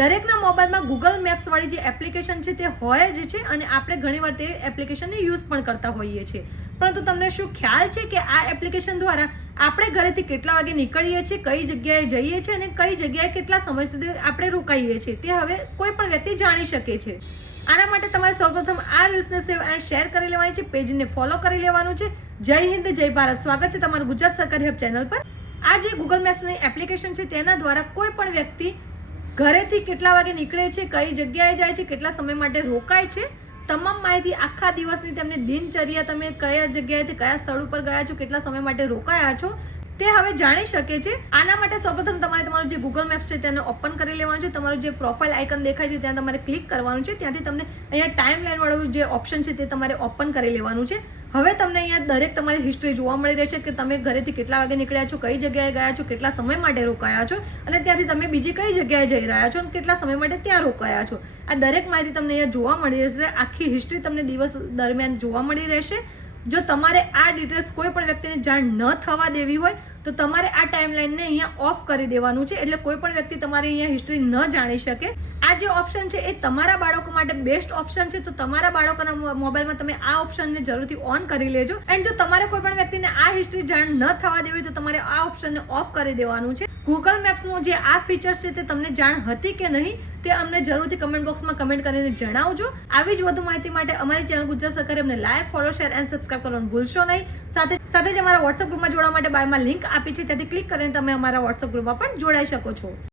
દરેકના મોબાઈલમાં Google maps વાળી જે એપ્લિકેશન છે તે હોય જ છે અને આપણે ઘણીવાર તે એપ્લિકેશનને યુઝ પણ કરતા હોઈએ છીએ. પરંતુ તમને શું ખ્યાલ છે કે આ એપ્લિકેશન દ્વારા આપણે ઘરેથી કેટલા વાગે નીકળીએ છીએ, કઈ જગ્યાએ જઈએ છીએ અને કઈ જગ્યાએ કેટલા સમય સુધી આપણે રોકાઈએ છીએ તે હવે કોઈ પણ વ્યક્તિ જાણી શકે છે. આના માટે તમારે સૌપ્રથમ આ રીલ્સને સેવ એન્ડ શેર કરી લેવાની છે, પેજને ફોલો કરી લેવાનું છે. જય હિન્દ, જય ભારત. સ્વાગત છે તમારું ગુજરાત સરકારી હબ ચેનલ પર. આ જે ગૂગલ મેપ્સની એપ્લિકેશન છે તેના દ્વારા કોઈ પણ વ્યક્તિ ઘરેથી કેટલા વાગે નીકળે છે, કઈ જગ્યાએ જાય છે, કેટલા સમય માટે રોકાય છે, તમામ માહિતી આખા દિવસની તેમની દિનચર્યા, તમે કયા જગ્યાએથી કયા સ્થળ ઉપર ગયા છો, કેટલા સમય માટે રોકાયા છો તે હવે જાણી શકે છે. આના માટે સૌપ્રથમ તમારે તમારું જે ગૂગલ મેપ્સ છે તેને ઓપન કરી લેવાનું છે. તમારું જે પ્રોફાઇલ આઇકન દેખાય છે ત્યાં તમારે ક્લિક કરવાનું છે. ત્યાંથી તમને અહીંયા ટાઈમ લાઈન વાળું જે ઓપ્શન છે તે તમારે ઓપન કરી લેવાનું છે. હવે તમને અહીંયા દરેક તમારી હિસ્ટ્રી જોવા મળી રહેશે કે તમે ઘરેથી કેટલા વાગે નીકળ્યા છો, કઈ જગ્યાએ ગયા છો, કેટલા સમય માટે રોકાયા છો અને ત્યાંથી તમે બીજી કઈ જગ્યાએ જઈ રહ્યા છો અને કેટલા સમય માટે ત્યાં રોકાયા છો. આ દરેક માહિતી તમને અહીંયા જોવા મળી રહેશે. આખી હિસ્ટ્રી તમને દિવસ દરમિયાન જોવા મળી રહેશે. જો તમારે આ ડિટેલ્સ કોઈ પણ વ્યક્તિને જાણ ન થવા દેવી હોય તો તમારે આ ટાઈમલાઈનને અહીંયા ઓફ કરી દેવાનું છે, એટલે કોઈ પણ વ્યક્તિ તમારી અહીંયા હિસ્ટ્રી ન જાણી શકે. આ જે ઓપ્શન છે એ તમારા બાળકો માટે બેસ્ટ ઓપ્શન છે, તો તમારા બાળકોના મોબાઈલમાં તમે આ ઓપ્શનને જરૂરથી ઓન કરી લેજો. એન્ડ જો તમારે કોઈ પણ વ્યક્તિને આ હિસ્ટ્રી જાણ ન થવા દેવી તો તમારે આ ઓપ્શનને ઓફ કરી દેવાનું છે. ગૂગલ મેપ્સનું જે આ ફીચર્સ છે તે તમને જાણ હતી કે નહીં તે અમને જરૂરથી કમેન્ટ બોક્સમાં કમેન્ટ કરીને જણાવજો. આવી જ વધુ માહિતી માટે અમારી ચેનલ ગુજરાત સરકારી અમને like, follow, share and subscribe કરવાનું ભૂલશો નહીં. સાથે જ અમારા વોટ્સઅપ ગ્રુપમાં જોડવા માટે બાયમાં લિંક આપી છે, ત્યાંથી ક્લિક કરીને તમે અમારા વોટ્સઅપ ગ્રુપમાં પણ જોડાઈ શકો છો.